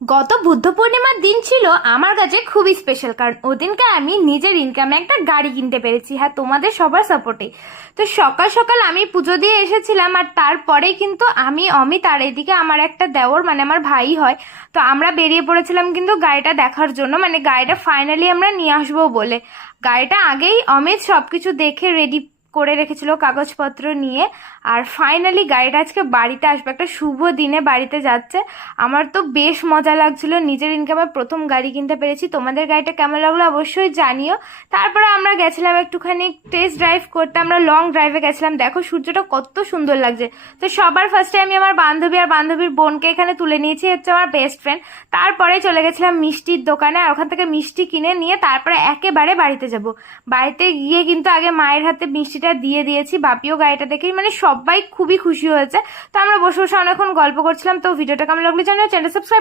গত বুদ্ধ পূর্ণিমার দিন ছিল আমার কাছে খুবই স্পেশাল, কারণ ওদিনকে আমি নিজের ইনকামে একটা গাড়ি কিনতে পেরেছি, হ্যাঁ তোমাদের সবার সাপোর্টে। তো সকাল সকাল আমি পুজো দিয়ে এসেছিলাম, আর তারপরে কিন্তু আমি অমিত আর এদিকে আমার একটা দেওর মানে আমার ভাই হয়, তো আমরা বেরিয়ে পড়েছিলাম কিন্তু গাড়িটা দেখার জন্য, মানে গাড়িটা ফাইনালি আমরা নিয়ে আসবো বলে। গাড়িটা আগেই অমিত সবকিছু দেখে রেডি করে রেখেছিল কাগজপত্র নিয়ে। আর ফাইনালি গাড়িটা আজকে বাড়িতে আসবে, একটা শুভ দিনে বাড়িতে যাচ্ছে। আমার তো বেশ মজা লাগছিল, নিজের ইনকামে প্রথম গাড়ি কিনতে পেরেছি। তোমাদের গাড়িটা কেমন লাগলো অবশ্যই জানিও। তারপরে আমরা গেছিলাম একটুখানি টেস্ট ড্রাইভ করতে, আমরা লং ড্রাইভে গেছিলাম। দেখো সূর্যটা কত সুন্দর লাগছে। তো সবার ফার্স্টে আমি আমার বান্ধবী আর বান্ধবীর বোনকে এখানে তুলে নিয়েছি, হচ্ছে আমার বেস্ট ফ্রেন্ড। তারপরে চলে গেছিলাম মিষ্টির দোকানে, আর ওখান থেকে মিষ্টি কিনে নিয়ে তারপরে একেবারে বাড়িতে যাব। বাড়িতে গিয়ে কিন্তু আগে মায়ের হাতে মিষ্টিটা দিয়ে দিয়েছি। বাপিও গাড়িটা দেখেই মানে সবাই খুবই খুশি হয়েছে। তো আমরা বসে বসে অনেকক্ষণ গল্প করছিলাম। তো ভিডিওটা কেমন লাগলো জানিও, চ্যানেল সাবস্ক্রাইব